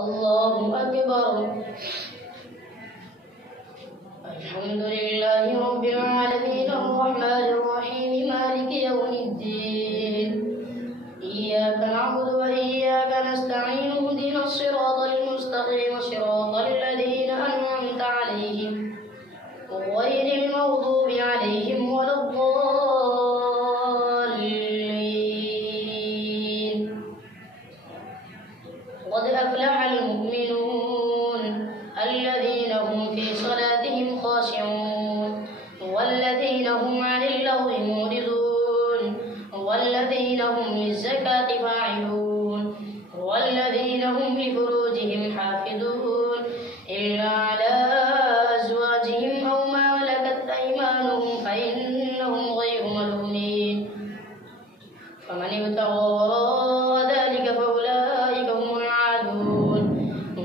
الله أكبر. الحمد لله رب العالمين الرحمن الرحيم مالك يوم الدين إياك نعبد وإياك نستعين اهدنا الصراط المستقيم صراط الذين أنعمت عليهم غير المغضوب عليهم ولا الضالين. قد أفلح المؤمنون الذين هم في صلاتهم خاشعون والذين هم عن اللغو معرضون والذين هم للزكاة فاعلون والذين هم لفروجهم حافظون إلا على أزواجهم أو ما ملكت أيمانهم فإنهم غير ملومين. فمن ابتغى وراء ذلك فأولئك هم العادون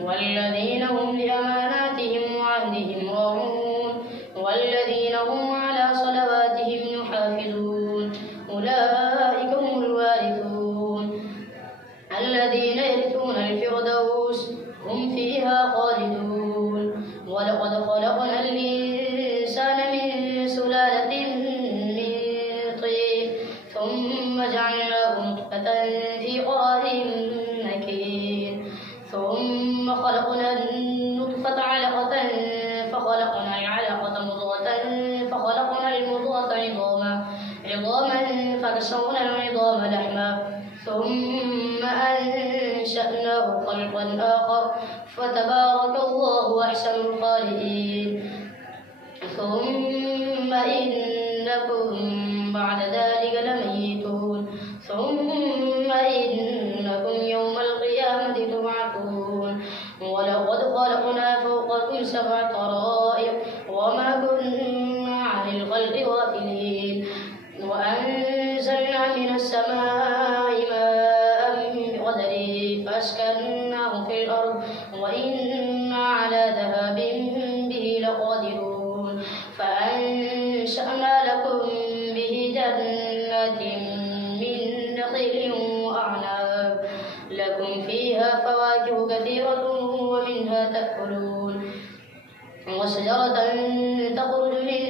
والذين هم لأماناتهم وعهدهم راعون والذين هم على صلواتهم يحافظون أولئك هم الوارثون الذين يرثون الفردوس هم فيها خالدون. ولقد خلقنا الإنسان من سلالة من طين ثم جعلناه نطفة في قرار مكين ثم خلقنا النطفة علقة فخلقنا العلقة مضغة فخلقنا المضغة عظاما فكسونا العظام لحما ثم أنشأناه خلقا آخر فتبارك الله أحسن الخالقين. ثم إنكم بعد ذلك لميتون ثم إنكم يوم القيامة تبعثون. ولقد خلقنا فوقكم 7 طرائق وما كنا عن الخلق غافلين وأنزلنا من السماء ماء بقدر فأسكناه في الأرض وإنا على ذهاب به لقادرون. فأنشأنا لكم به جنات من نخيل وأعناب لكم فيها فواكه كثيرة ومنها تأكلون وشجرة تخرج من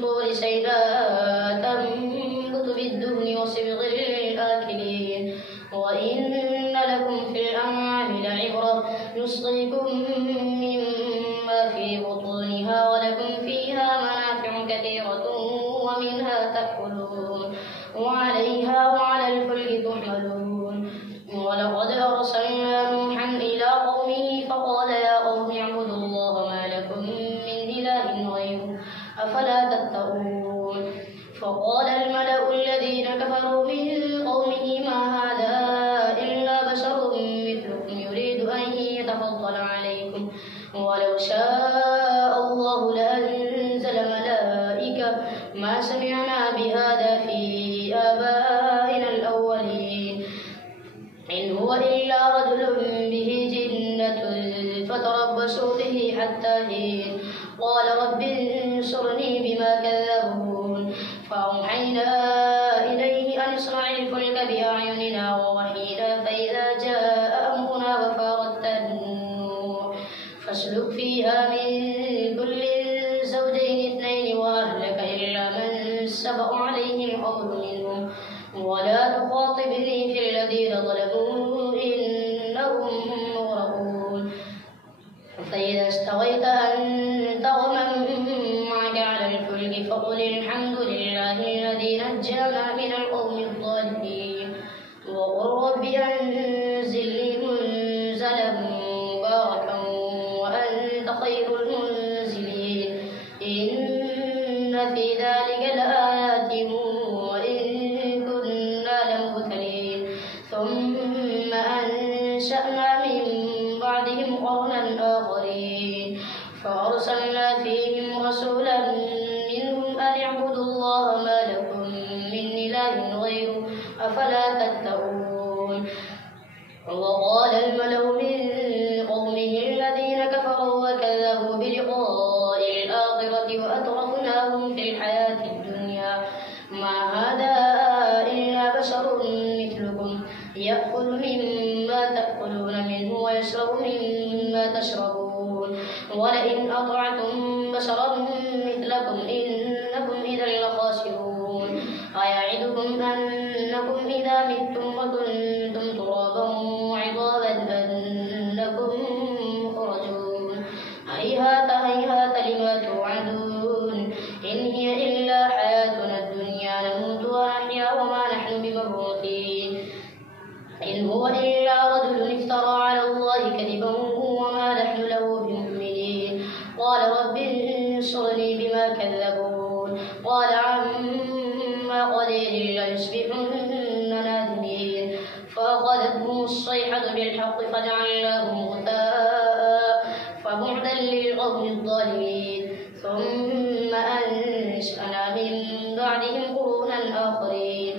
طور سيناء تنبت بالدهن وصبغ للآكلين. وإن لكم في الأنعام لعبرة نسقيكم مما في بطونها ولكم فيها منافع كثيرة ومنها تأكلون وعليها وعلى الفلك تحملون. ولقد أرسلنا نوحا إلى قومه فقال يا قوم اعبدوا الله ما لكم من إله غيره أفلا تتقون. فقال الملأ الذين كفروا من قومه ما هذا إلا بشر مثلكم يريد أن يتفضل عليكم ولو شاء الله لأنزل ملائكة ما سمعنا بهذا في آبائنا الأولين إن هو إلا رجل به جنة فتربصوا به حتى حين. قال رب انصرني بما كذبون. فأوحينا إليه أن اصنع الفلك بأعيننا ووحينا فإذا جاء أمرنا وفارت النور فاسلك فيها من كل زوجين 2 وأهلك إلا من سبق عليه القول منهم ولا تخاطبني في الذين ظلموا إنهم مغرقون. فإذا استويت أنت ومن معك على الفلك فقل الحمد لله الذي نجانا من القوم الظالمين وقل رب أنزلني منزلا مباركا وأنت خير المنزلين. إن في ذلك لآيات وإن كنا لمبتلين. ثم أنشأنا من بعدهم قرنا آخرين فأرسلنا فيهم رسولا منهم أن اعبدوا الله ما لكم من إله غيره أفلا تتقون. وقال الملأ من قومه الذين كفروا وكذبوا بلقاء الآخرة وأترفناهم في الحياة الدنيا ما هذا إلا بشر مثلكم يأكل مما تأكلون منه ويشرب مما تشربون ولئن أطعتم بشرا مثلكم إنكم إذا لخاسرون أيعدكم أنكم إذا متم وكنتم ترابا وعظاما أنكم مخرجون هيهات هيهات لما توعدون إن هي إلا حياتنا الدنيا نموت ونحيا وما نحن بمبعوثين إن هو إلا رجل افترى على الله كذبا وما نحن له بمؤمنين قال رب انصرني بما كذبون قال عما قليل ليصبحن نادمين فأخذتهم الصيحة بالحق فجعلناهم غثاء فبعدا للقوم الظالمين ثم أنشأنا من بعدهم قرونا آخرين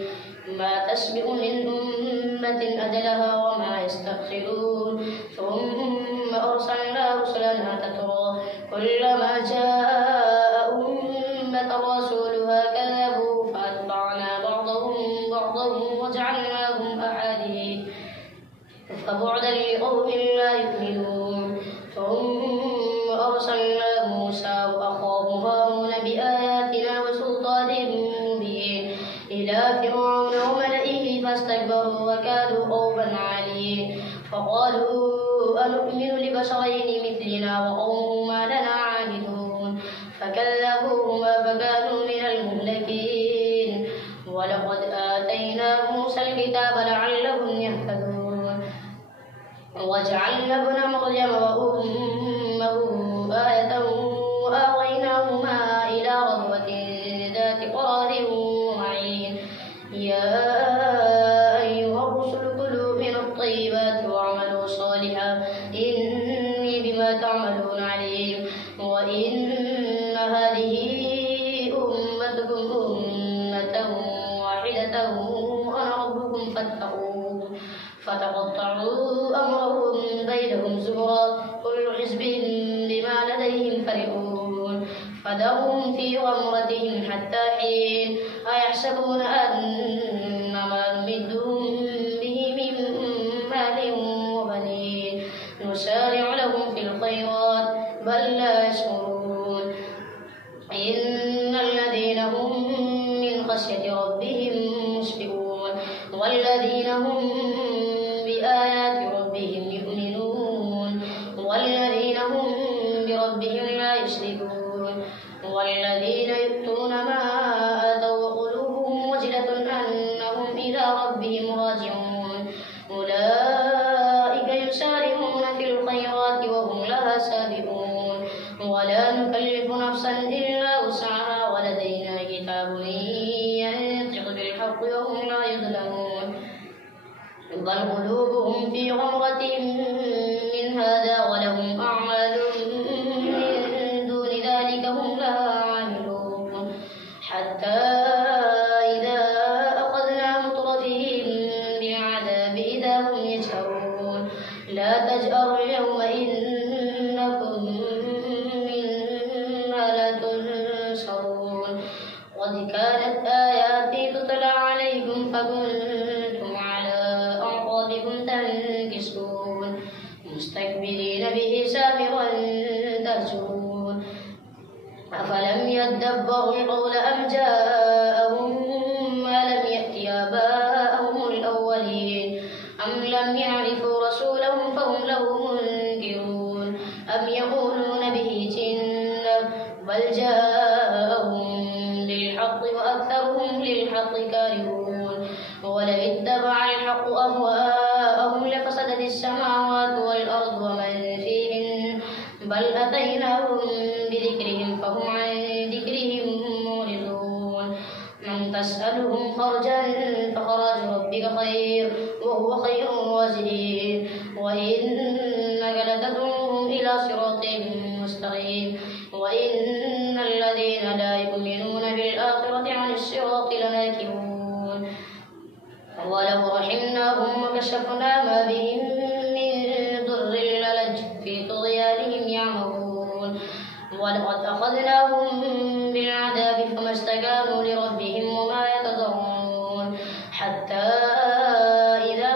ما تسبق من أمة أجلها وما يستأخرون ثم أرسلنا رسلنا تترى كلما جاء أمة رسولها كذبوا فأتبعنا بعضهم بعضا وجعلناهم أحاديث فبعدا لقوم لا يؤمنون ثم أرسلنا موسى وأخاه هارون بآياتنا وسلطان مبين إلى فرعون وملئه فاستكبروا وكانوا قوما عالين فقالوا أنؤمن لبشرين مثلنا وقومهما لنا عابدون فكذبوهما فكانوا من المهلكين ولقد آتينا موسى الكتاب لعلهم يهتدون وجعلنا ابن مريم وأمه آية وآويناهما إلى ربوة ذات قرار معين يا أيها الرسل كلوا من الطيبات واعملوا صالحا إني بما تعملون عليم وإن هذه أمتكم أمة واحدة وأنا ربكم فاتقون فتقطعوا أمرهم بينهم زبرا كل حزب بما لديهم فرحون فذرهم في غمرتهم حتى حين أيحسبون أن ما نمدهم به من مال وبنين نسارع لهم في الخيرات بل لا يشعرون إن الذين هم من خشية ربهم مشفقون والذين هم بآيات ربهم يؤمنون والذين هم بربهم لا يشركون والذين يؤتون ما آتوا وقلوبهم وجلة أنهم إلى ربهم راجعون أولئك يسارعون في الخيرات وهم لها سابقون ولا نكلف نفسا إلا وسعها ولدينا كتاب ينطق بالحق وهم لا يظلمون بل قلوبهم في غمرة من هذا ولهم أعمال من دون ذلك هم لها عاملون حتى إذا أخذنا مترفيهم بالعذاب إذا هم يجهرون لا تجأروا اليوم إنكم منا لا تنصرون قد كانت آياتي تتلى عليكم فكنتم على أعقابكم تنكصون مستكبرين به سامرا تهجرون أفلم يدبروا القول أم جاءهم ما لم يأت آباءهم الأولين أم لم يعرفوا رسولهم فهم له منكرون أم يقولون به جنة بل جاءهم بالحق وأكثرهم للحق كارهون ولئن اتبع الحق أهواءهم لفسدت السماوات والأرض ومن فيهن بل أتيناهم بذكرهم فهم عن ذكرهم معرضون من تسألهم خرجا فخراج ربك خير وهو خير الرازقين وإنك لتدعوهم إلى صراط مستقيم وإن الذين لا يؤمنون بالآخرة عن الصراط لناكبون ولو رحمناهم وكشفنا ما بهم من ضر للجوا في طغيانهم يعمهون ولقد أخذناهم بالعذاب فما استكانوا لربهم وما يتضرعون حتى إذا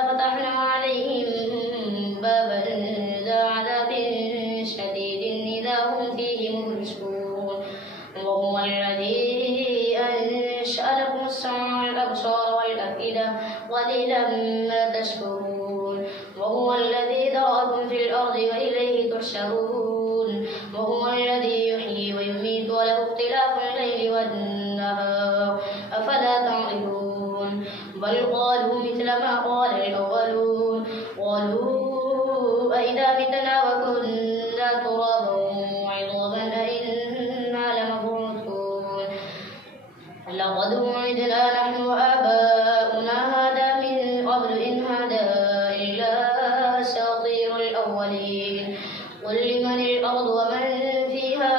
عما تشكرون وهو الذي ذرأكم في الأرض وإليه تحشرون وهو الذي يحيي ويميت وله اختلاف الليل والنهار أفلا تعقلون بل قالوا مثل ما قال الأولون قالوا أئذا متنا وكنا ترابا وعظاما أئنا لمبعوثون لقد وعدنا نحن وآباؤنا هذا من قبل إن هذا إلا أساطير الأولين قل لمن الأرض ومن فيها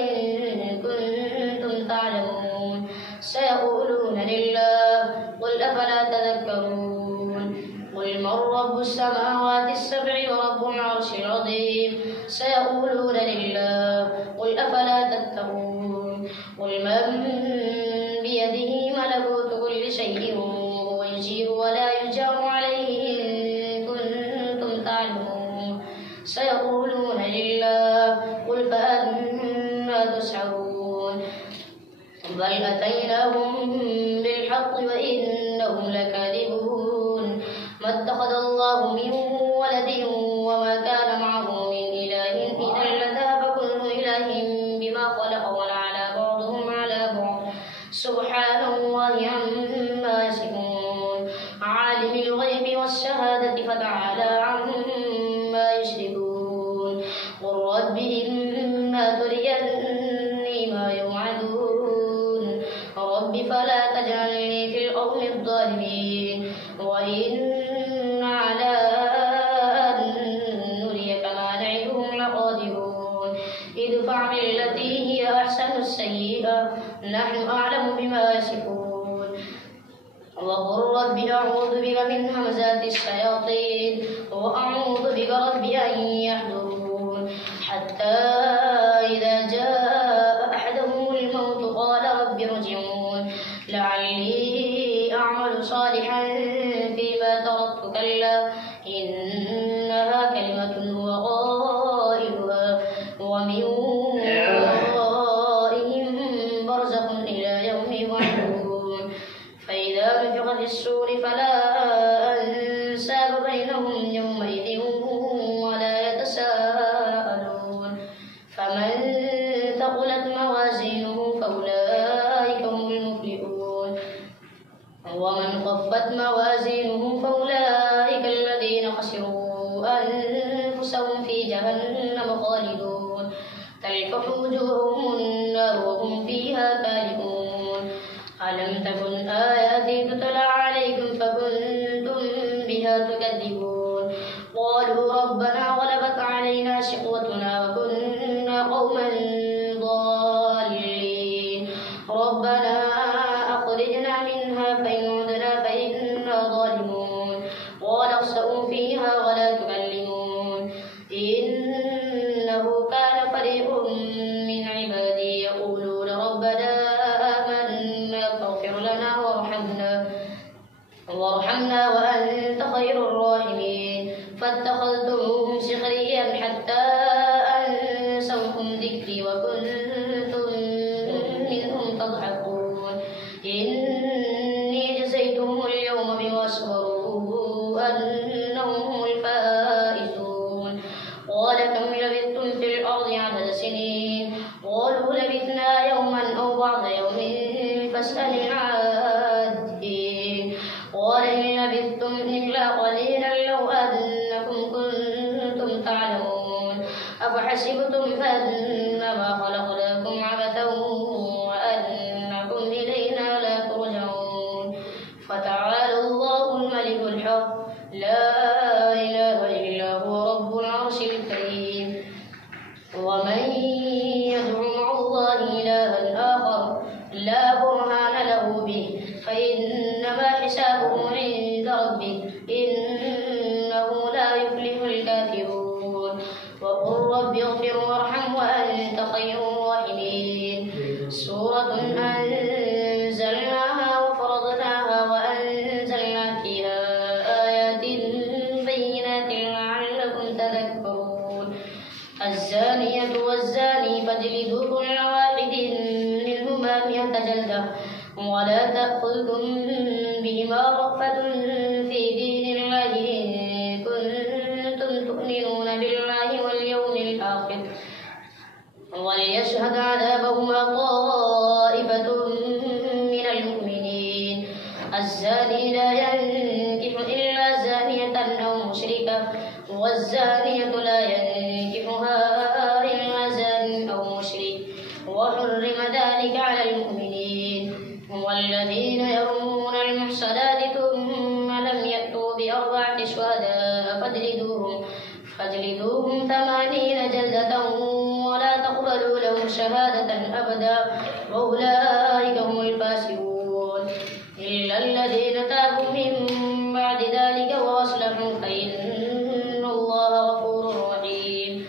إن كنتم تعلمون سيقولون لله قل أفلا تذكرون قل من رب السماوات السبع ورب العرش العظيم سيقولون لله قل أفلا تتقون قل من بيده ملكوت كل شيء وهو يجير ولا يجار عليه إن كنتم تعلمون سيقولون لله قل فأنا تسحرون بل أتيناهم بالحق وإنهم لكاذبون ما اتخذ الله من ولد وما كان معه من إله إذا لذهب كل إله بما خلق ولعلى بعضهم على بعض سبحان الله عما يصفون عالم الغيب والشهادة فتعالى عما يشركون قل رب إما تريني ما يوعدون رب فلا تجعلني في القوم الظالمين وإن على أن نريك ما نعدهم لقادرون ادفع بالتي هي أحسن السيئة نحن أعلم بما يصفون وقل رب أعوذ بك من همزات الشياطين وأعوذ بك رب أن يحضرون حتى إذا جاء أحدهم الموت قال رب ارجعون لعلي أعمل صالحا فيما تركت كلا إنها كلمة هو قائلها ومن ورائهم برزخ إلى يوم يبعثون فإذا نفخ في الصور فلا أنساب بينهم يومئذ ولا يتساءلون فمن ثقلت موازينه فأولئك هم المفلحون ومن خفت موازينه فأولئك الذين خسروا أنفسهم في جهنم خالدون تلفح وجوههم النار وهم فيها كالحون ألم تكن آياتي تتلى عليكم فكنتم بها تكذبون قالوا ربنا غلبت علينا شقوتنا وكنا قوما ضالين ربنا أخرجنا منها فإن عدنا فإنا ظالمون قال اخسئوا فيها ولا تكلمون إنه كان فريق من عبادي يقولون ربنا آمنا فاغفر لنا وارحمنا وأنت خير الراحمين فاتخذتموهم سخريا حتى أنسوكم ذكري وكنتم منهم تضحكون إني جزيتهم اليوم بما صبروا أنهم هم الفائزون قال كم لبثتم في الأرض عدد سنين قالوا لبثنا يوما أو بعض يوم فاسأل العادين قال إن لبثتم إلا قليلا لو أنكم كنتم تعلمون أفحسبتم أنما خلقناكم عبثا وأنكم إلينا لا ترجعون فتعالى الله الملك الحق لا إله إلا هو رب العرش الكريم ومن يدع مع الله إلها آخر لا برهان له به فإنما حسابه عند ربه إنه لا يفلح الكافرون وقل رب اغفر وارحم وأنت خير الراحمين سورة أنزلناها وفرضناها وأنزلنا فيها آيات بينات لعلكم تذكرون الزانية والزاني فاجلدوا كل واحد منهما 100 جلدة ولا تأخذكم بهما رأفة في مشركة والزانية لا ينكحها إلا زان أو مشرك وحرم ذلك على المؤمنين. والذين يرمون المحصنات ثم لم يأتوا بأربعة شهداء فاجلدوهم 80 جلدة ولا تقبلوا لهم شهادة أبدا وأولئك هم الفاسقون. إلا الذين تابوا من بعد ذلك وأصلحوا فإن الله غفور رحيم.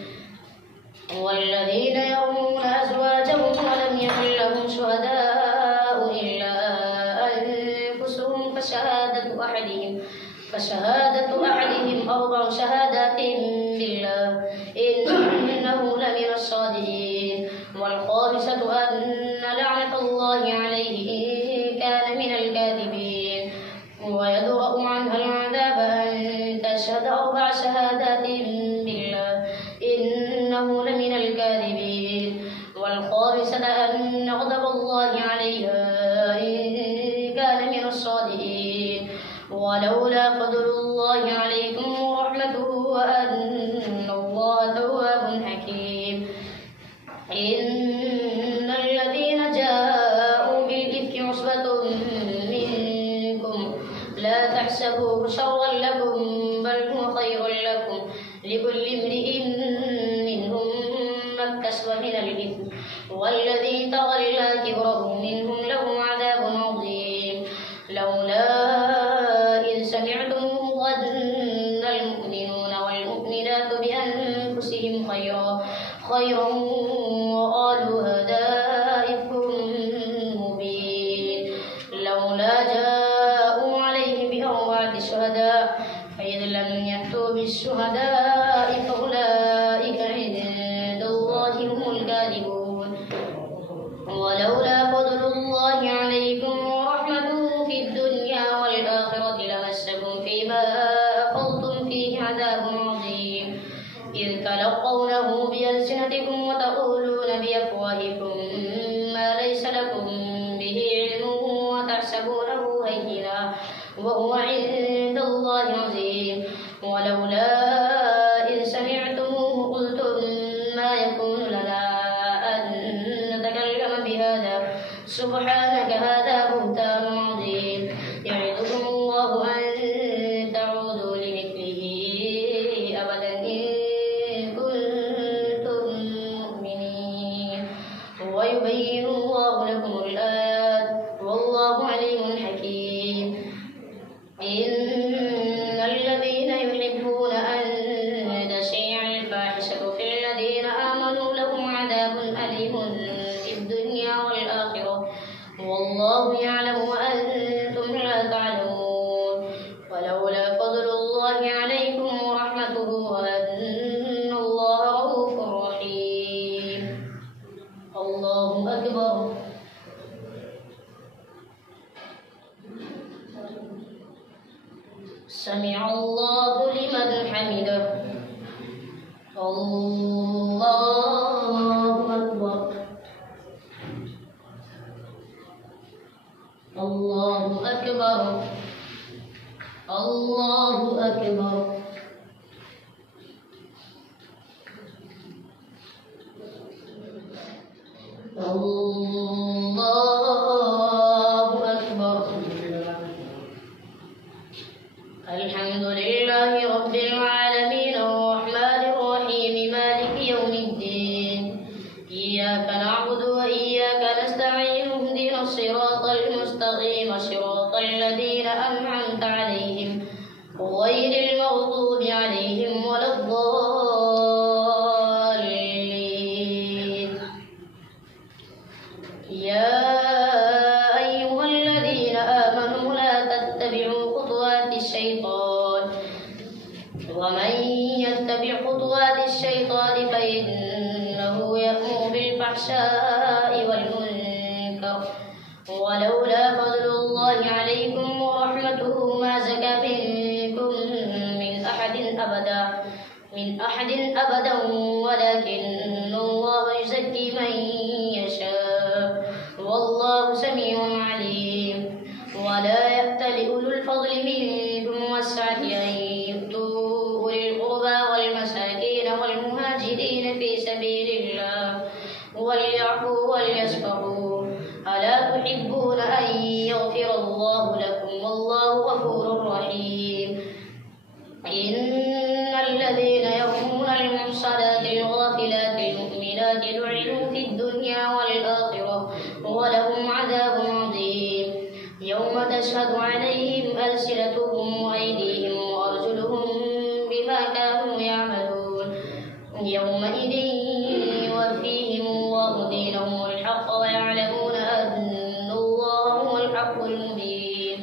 والذين يرمون أزواجهم ولم يكن لهم شهداء إلا أنفسهم فشهادة أحدهم 4 شهادات بالله إنه لمن الصادقين. والخامسة أن لعنة الله عليه إن كان من الكاذبين. ويدرأ عنها العذاب أن تشهد 4 شهادات بالله إنه لمن الكاذبين. والخامسة أن غضب الله عليها إن كان من الصادقين. ولولا فضل الله عليكم ورحمته وأن الله تواب حكيم. إن الذين جاءوا بالإفك عصبة منكم لا تحسبوه شرا لكم بل هو خير لكم لكل امرئ منهم ما اكتسب من الإثم والذي تولى كبره منهم له عذاب عظيم. لولا إذ سمعتموه ظن المؤمنون والمؤمنات بأنفسهم خيرا وقالوا هذا إفك مبين. لولا جاءوا عليه ب4 شهداء فإذ لم يأتوا بالشهداء فأولئك عند الله هم الكاذبون. ولولا فضل الله عليكم ورحمته في الدنيا والآخرة لمسكم فيما أفضتم فيه عذاب عظيم. إذ تلقونه بألسنتكم وتقولون بأفواهكم ما ليس لكم به علم وتحسبونه هينا وهو عند الله عظيم. ولولا إذ سمعتموه قلتم ما يكون لنا أن نتكلم بهذا سبحانك هذا بهتان عظيم. يعظكم الله أن تعودوا لمثله أبدا إن كنتم مؤمنين ويبين الله لكم الآيات والله عليم حكيم. إن الذين يحبون أن تشيع الفاحشة في الذين آمنوا لهم عذاب أليم في الدنيا والآخرة والله يعلم وأنتم لا تعلمون. ولولا فضل الله عليكم ورحمته وأن الله رؤوف رحيم. الله أكبر. سمع الله لمن حمده. الله أكبر. الله أكبر. الله أكبر. الله أكبر. الحمد لله رب العالمين الرحمن الرحيم مالك يوم الدين. إياك نعبد وإياك نستعين اهدنا الصراط المستقيم صراط الذين أنعمت عليهم غير المغضوب عليهم ولا الضالين. يا أيها الذين آمنوا لا تتبعوا خطوات الشيطان ومن يتبع خطوات الشيطان فإنه يأمر بالفحشاء والمنكر. ولولا فضل الله عليكم ورحمته ما زكى منكم من أحد أبدا ولكن الله يزكي من يشاء والله سميع عليم. ولا يأتل أولو الفضل منكم والسعة أن يؤتوا أولي يومئذ يوفيهم الله دينهم الحق ويعلمون أن الله هو الحق المبين.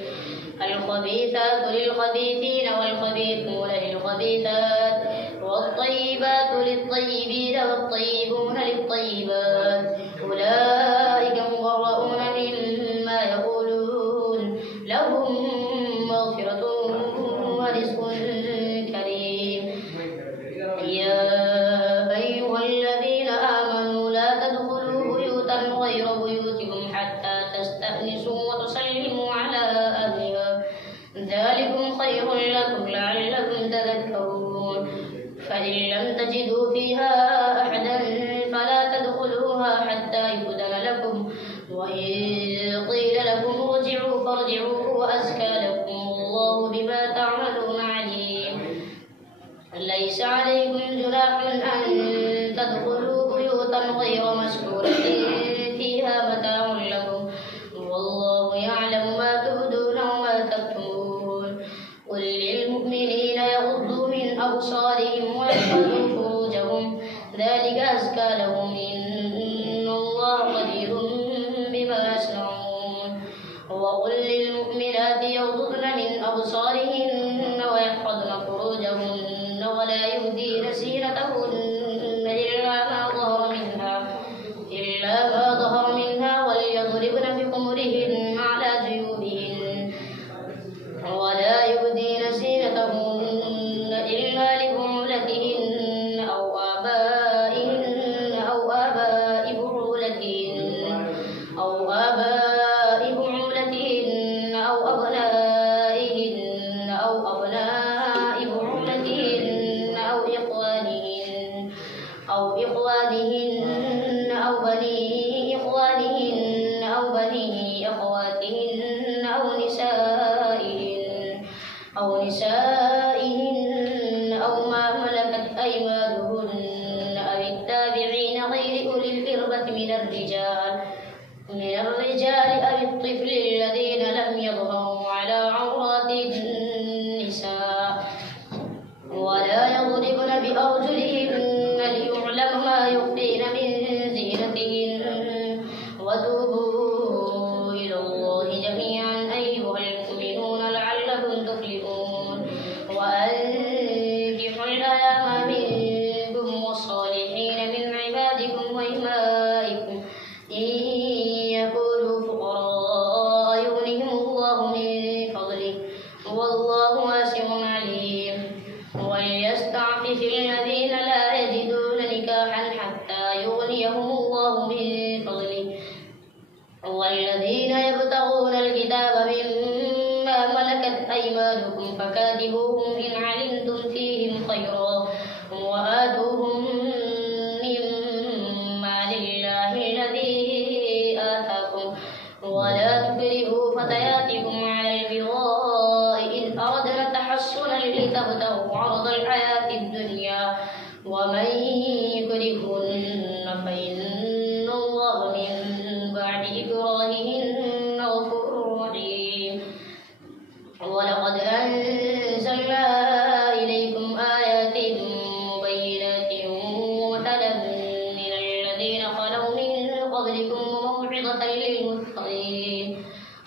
الخبيثات للخبيثين والخبيثون للخبيثات والطيبات للطيبين والطيبون للطيبات أولئك مبرؤون مما يقولون لهم مغفرة ورزق كريم. يا أيها الذين آمنوا لا تدخلوا بيوتا غير بيوتكم حتى تستأنسوا وتسلموا على أهلها ذلكم خير لكم لعلكم تذكرون. فإن لم تجدوا فيها أحدا فلا تدخلوها حتى يؤذن لكم وإن قيل لكم ارجعوا فارجعوا وأزكى لكم والله بما تعملون عليم. ليس عليكم جناح أن تدخلوا بيوتا غير مسكونة فيها متاع لكم والله يعلم ما تبدون وما تكتمون. قل للمؤمنين يغضوا من أبصارهم ويحفظوا فروجهم ذلك أزكى لهم إن الله خبير بما يصنعون. وقل للمؤمنات يغضضن من أبصارهن ويحفظن فروجهن ولا يبدين زينتهن إلا ما ظهر منها وليضربن بخمرهن على جيوبهن ولا يبدين زينتهن إلا لبعولتهن أو آبائهن أو آباء بعولتهن أو أبنائهن أو أبناء بعولتهن أو إخوانهن أو بني إخوانهن أو بني أخواتهن أو نسائهن أو ما ملكت أيمانهن أو التابعين غير أولي الإربة من الرجال أو الطفل الذين لم يظهروا على عورات النساء ولا يضربن بأرجلهن ليعلم ما يخفين من زينتهن. وتوبوا إلى الله جميعا أيها المؤمنون لعلكم تفلحون. وأنكحوا الأيام منكم والصالحين من عبادكم وإمائكم إن يكونوا فقراء يغنهم الله من فضله والله واسع عليم. وليستعفف الذين لا يجدون نكاحا حتى يغنيهم الله من فضله والذين يبتغون الكتاب مما ملكت أيمانكم فكاتبوهم إن علمتم فيهم خيرا وآتوهم مما لله الذي آتاكم ولا تكرهوا فتياتكم على البغاء إن أردنا تحصنا لتبتغوا عرض الحياة الدنيا ومن يكرهن فإن الله من بعد إكراههن غفور رحيم. ولقد أنزلنا إليكم آيات مبينات ومثلا من الذين خلوا من قبلكم وموعظة للمتقين.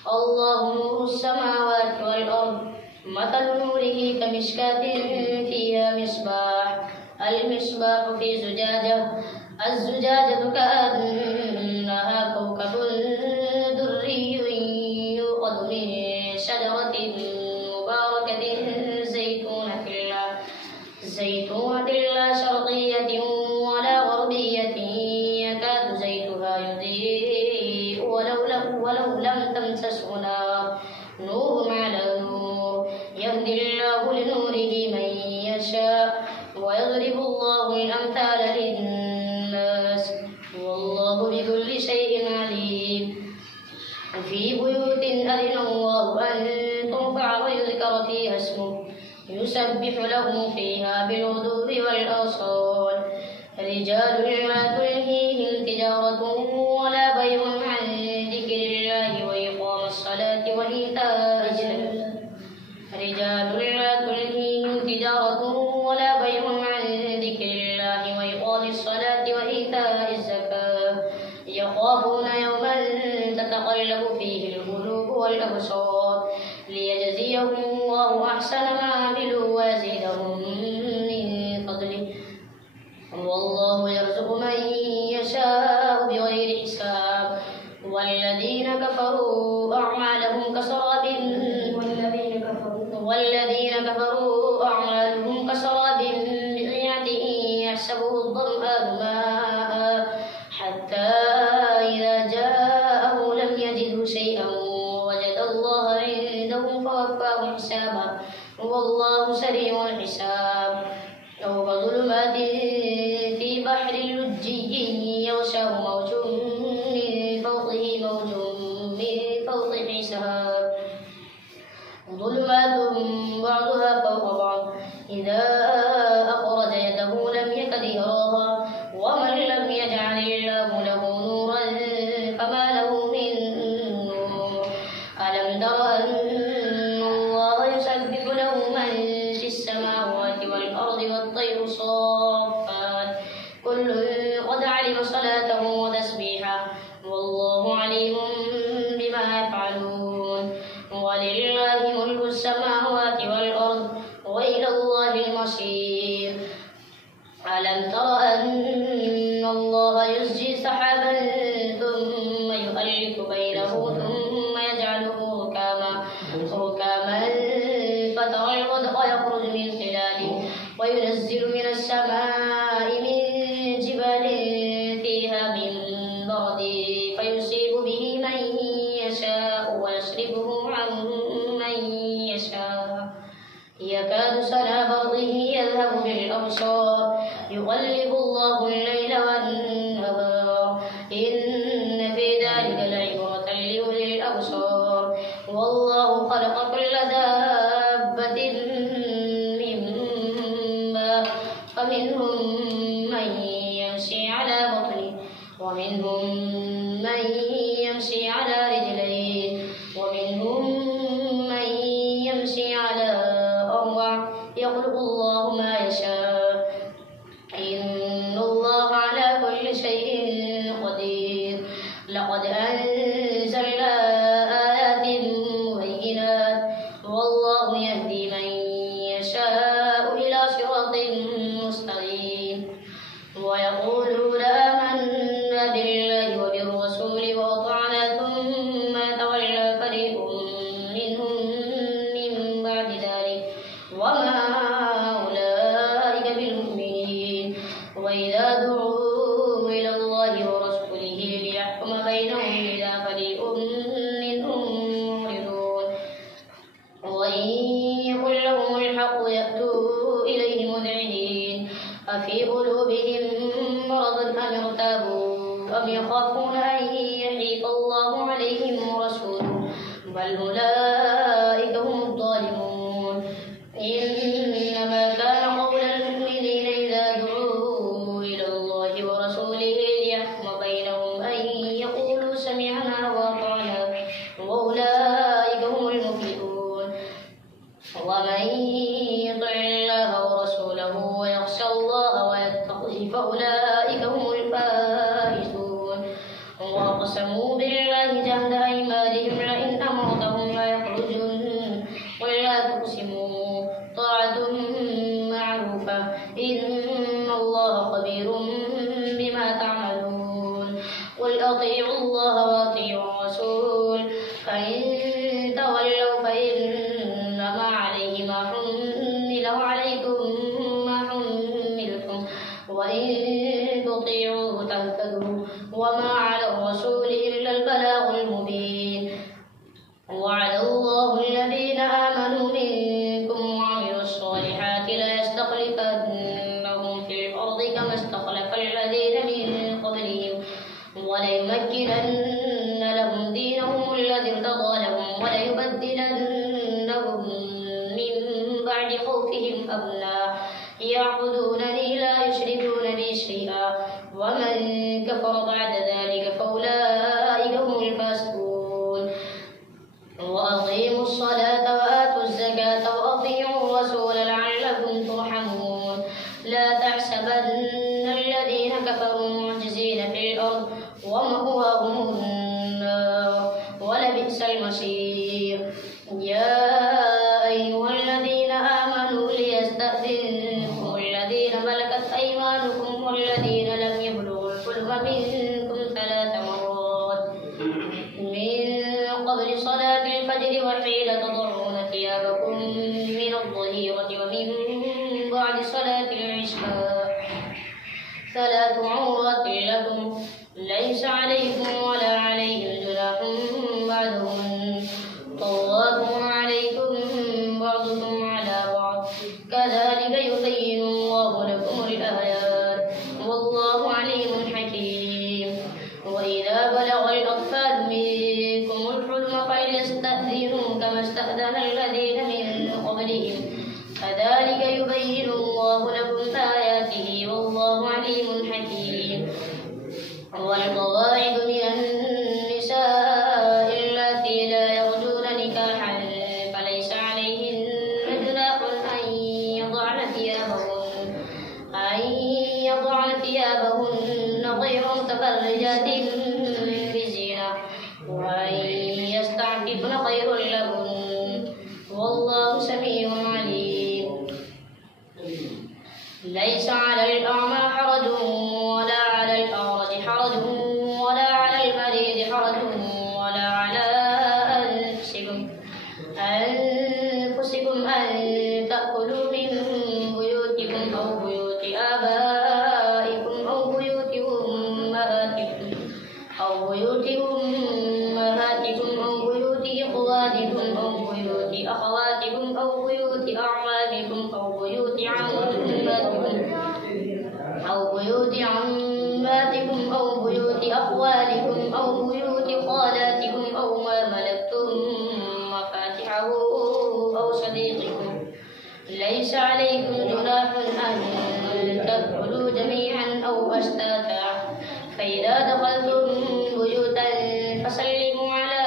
الله نور السماوات والأرض مثل نوره كمشكاة فيها مصباح المصباح في زجاجة الزجاجة كأنها كوكب دري يوقد من شجرة مباركة زيتونة لا شرقية ولا غربية يكاد زيتها يضيء ولو لم تمسسه نار نور على نور يهدي الله لنوره من يشاء ويضرب الله الأمثال للناس والله بكل شيء عليم. في بيوت أذن الله أن ترفع ويذكر فيها اسمه يسبح له فيها بالغدو والآصال. رجال لا تلهيهم تجارة ولا بيع عن ذكر الله وإقام الصلاة وإيتاء الزكاة. رجال لا تلهيهم تجارة ولا بيع عن ذكر الله أحسن ما عملوا ويزيدهم من فضله والله يرزق من يشاء بغير حساب والذين كفروا أعمالهم كسراب بقيعة يحسبه الظمآن ماء حتى إذا جاءه لم يجده شيئا ووجد الله عنده فوفاه حسابا والله سريع الحساب أو كظلمات في بحر لجي يغشاه موج من فوقه موج من فوقه سحاب ظلمات بعضها فوق بعض إذا أخرج يده لم يكد يراها ومن لم يجعل الله له نورا فما له من نور ألم تر أن الله يسبح له من في السماوات والأرض والطير صافات كل قد علم صلاته وتسبيحه والله عليم بما يفعلون ولله ملك السماوات والأرض وإلى الله المصير ألم تر أن الله يزجي سحابا ثم يؤلف بينه ثم يجعله ركاما فترى الودق يخرج من خلاله وينزل من السماء من جبال فيها من برد فيصيب به من يشاء ويصرفه عن من يشاء يكاد سنا برضه يذهب بالأبصار يقلب الله الليل والنهار إن في ذلك لعبرة لأولي الأبصار والله خلق كل دابة من ماء فمنهم من يمشي على بطنه ومنهم من يمشي على رجلين ومنهم من يمشي على أربع يخلق الله ما يشاء إن الله على كل شيء قدير لقد أنزلنا آيات مبينات والله يهدي من يشاء إلى صراط مستقيم ويقولون آمنا بالله وبالرسول وأطعنا ثم تولى فريق منهم من بعد ذلك وما أولئك بالمؤمنين وإذا دعوا إلى الله ورسوله ليحكم بينهم إذا فريق منهم معرضون وإن يكن لهم الحق يأتوا إليه مذعنين أفي قلوبهم مرض أم ارتابوا أم يخافون أن يحيف الله عليهم ورسوله بل أولئك هم الظالمون إنما كان قول المؤمنين إذا دعوا إلى الله ورسوله ليحكم بينهم أن يقولوا سمعنا وأطعنا وأولئك هم المفلحون ومن يطع الله ورسوله ويخشى الله ويتقه فأولئك هم الفائزون وأقسموا بالله جهد أيمانهم لئن أمرتهم ليخرجن قل لا تقسموا طاعة معروفة إن الله خبير بما تعملون قل أطيعوا الله وأطيعوا الرسول فإن تولوا فإنما عليه ما حمل وعليكم ما حملتم وإن تطيعوه تهتدوا وما على الرسول إلا البلاغ المبين وعلى الله الذين آمنوا منكم وعملوا الصالحات ليستخلفنهم في الأرض كما استخلف الذين من قبلهم وليمكنن لهم دينهم الذي ارتضى لهم وليبدلنهم من بعد خوفهم أمنا يعبدونني لا يشركون بي شيئا ومن كفر بعد ذلك فأولئك هم الفاسقون وأقيموا الصلاة وآتوا الزكاة وأطيعوا الرسول لعلكم ترحمون لا تحسبن الذين كفروا معجزين في الأرض ومأواهم النار ولبئس المصير يا أيها الذين منكم 3 مرات من قبل صلاة الفجر وحين تضعون ثيابكم من الظهيرة ومن بعد صلاة العشاء 3 عورات لكم ليس عليكم ولا عليهم جناح بعدهن طواف عليكم بعضكم على بعض كذلك يبين الله لكم الآيات والله عليم حكيم. وإذا بلغ الأطفال منكم الحلم فليستأذنوا كما استأذن الذين من قبلهم كذلك يبين الله لكم آياته والله عليم حكيم. والقواعد من النساء اللاتي لا يرجون نكاحا فليس عليهن جناح أن يضعن ثيابهن غير متبرجات بزينة وأن يستعففن خير لهن والله سميع عليم. ليس على الأعمى حرج ولا على الأعرج حرج ولا على المريض حرج ولا على أنفسكم أن تأكلوا من بيوتكم أو بيوت آبائكم أو بيوت أمهاتكم أو بيوت إخوانكم أو بيوت أخواتكم أو بيوت أعمامكم أو بيوت عماتكم أو بيوت أخوالكم أو بيوت خالاتكم أو ما ملكتم مفاتحه أو صديقكم ليس عليكم جناح أن تأكلوا جميعا أو أشتاتا فإذا دخلتم بيوتا فسلموا على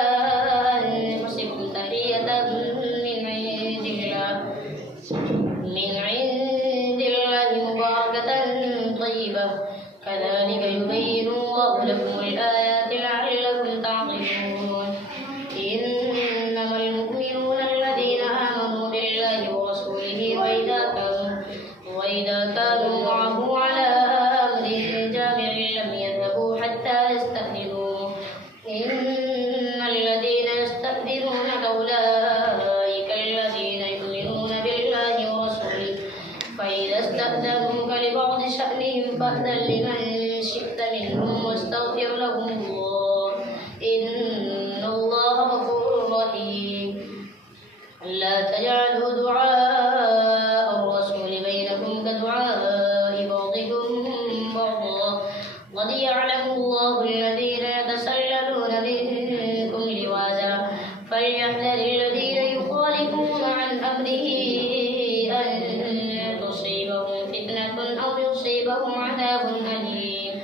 أنفسكم تحية من عند الله مباركة طيبة كذلك يبين الله لكم الآيات لعلكم تعقلون. إنما المؤمنون الذين آمنوا بالله ورسوله وإذا كانوا معه على أمر جامع لم يذهبوا حتى يستأذنوه إن الذين يستأذنونك أولئك الذين يؤمنون بالله ورسوله فإذا استأذنوك لبعض شأنهم فأذن لمن شئت منهم واستغفر لهم الله إن الله غفور رحيم. لا تجعلوا دعاء الرسول بينكم كدعاء بعضكم بعضا قد يعلم الله الذين يتسللون منكم لواذا فليحذر الذين يخالفون عن أمره أن تصيبهم فتنة أو يصيبهم عذاب أليم.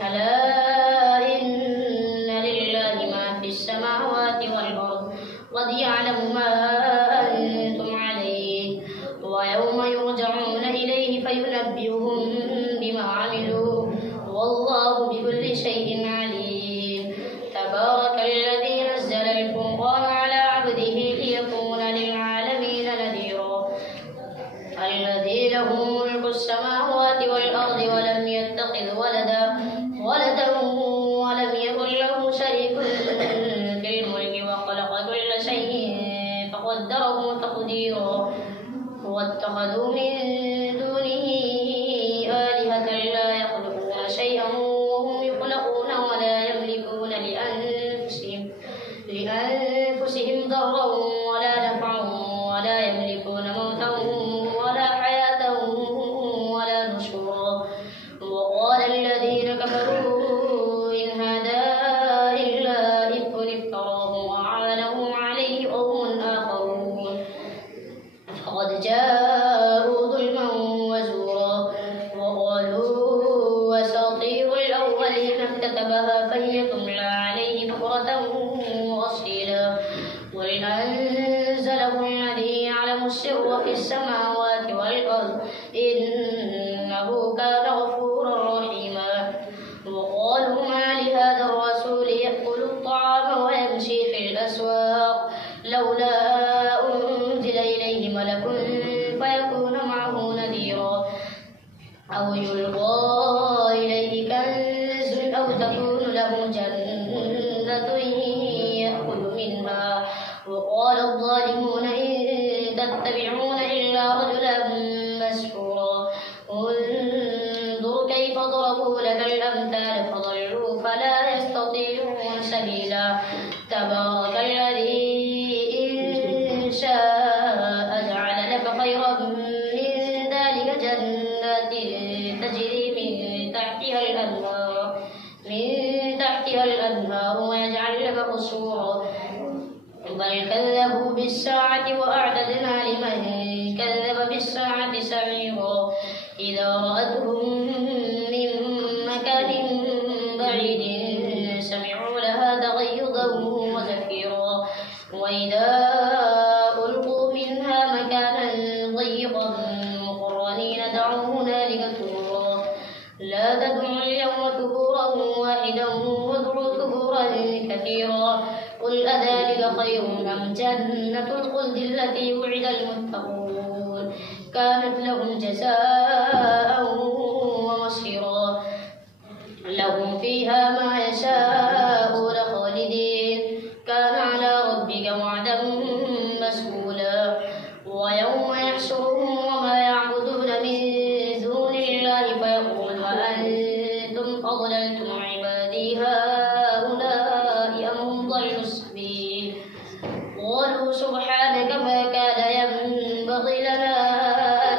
ألا إن لله ما في السماوات والأرض قد يعلم ما أنتم عليه ويوم يرجعون إليه فينبئهم بما عملوا والله بكل شيء عليم. تبارك الذي نزل الفرقان على عبده ليكون للعالمين نذيرا الذي له ملك السماوات والأرض ولم يتخذ ولدا ولم يكن له شريك في الملك وخلق كل شيء فقدره تقديرا واتخذوا من دونه آلهة لا يخلقون شيئا وهم يخلقون ولا يملكون لأنفسهم ضرا ولا نفعا ولا يملكون موتا ولا حياة ولا نشورا. وقال الذين كفروا إن هذا إلا إفك افتراه وأعانه عليه قوم آخرون فقد جاءوا ظلما وزورا وقالوا أساطير الأولين اكتتبها فهي تملى عليه بكرة وأصيلا قل أنزله الذي يعلم السر في السماوات والأرض إنه كان غفورا رحيما. وقالوا ما لهذا الرسول يأكل الطعام ويمشي في الأسواق لولا أنزل إليه ملك فيكون معه نذيرا أو يلقى إليه كنز تفصيلا تبارك الذي إن شاء جعل لك خيرا من ذلك جنات تجري من تحتها الأنهار ويجعل لك قصورا بل كذبوا بالساعة وأعتدنا لمن كذب بالساعة سعيرا إذا رأتهم من مكان بعيد سمعوا لها تغيظا وزفيرا وإذا ألقوا منها مكانا ضيقا مقرنين دعوا هنالك ثبورا لا تدعوا اليوم ثبورا واحدا وادعوا ثبورا كثيرا قل أذلك خير أم جنة الخلد التي وعد المتقون كانت لهم جزاء ومصيرا لهم فيها ما يشاءون خالدين كان على ربك وعدا مسئولا ويوم يحشرهم وما يعبدون من دون الله فيقول أأنتم أضللتم عبادي هؤلاء أم هم ضلوا السبيل قالوا سبحانك ما كان ينبغي لنا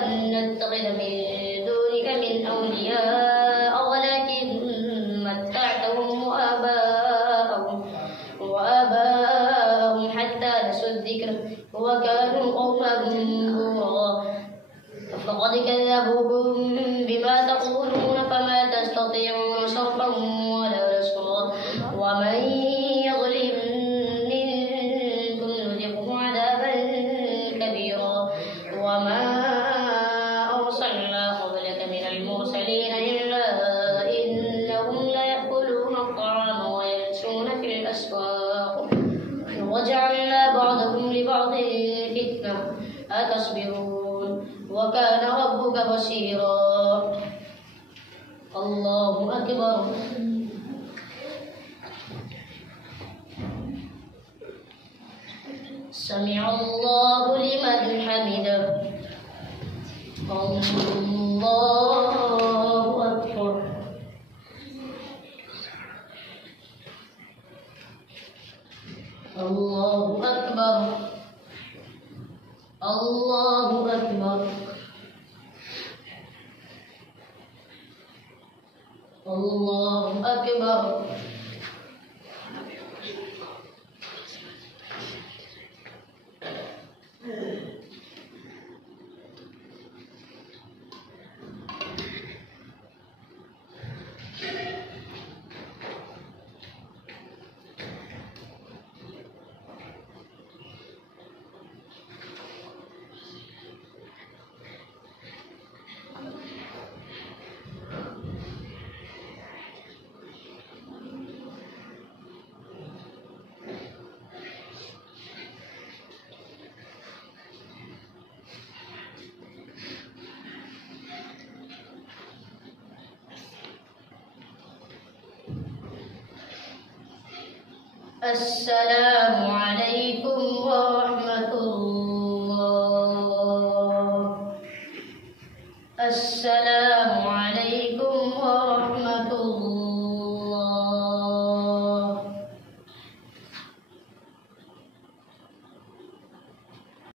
أن نتخذ من دونك من أولياء ولكن متعتهم وآباءهم حتى نسوا الذكر وكانوا قوما بورا فقد كذبوكم بما تقولون فما تستطيعون صرفا ولا نصرا ومن يظلم منكم نذقه عذابا كبيرا وما أرسلنا قبلك من المرسلين إلا إنهم ليأكلون الطعام ويمشون في الأسواق وجعلنا بعضهم لبعض فتنة أتصبرون وكان ربك بصيرا الله أكبر سمع الله لمن حمده الله أكبر الله أكبر الله أكبر الله أكبر السلام عليكم ورحمة الله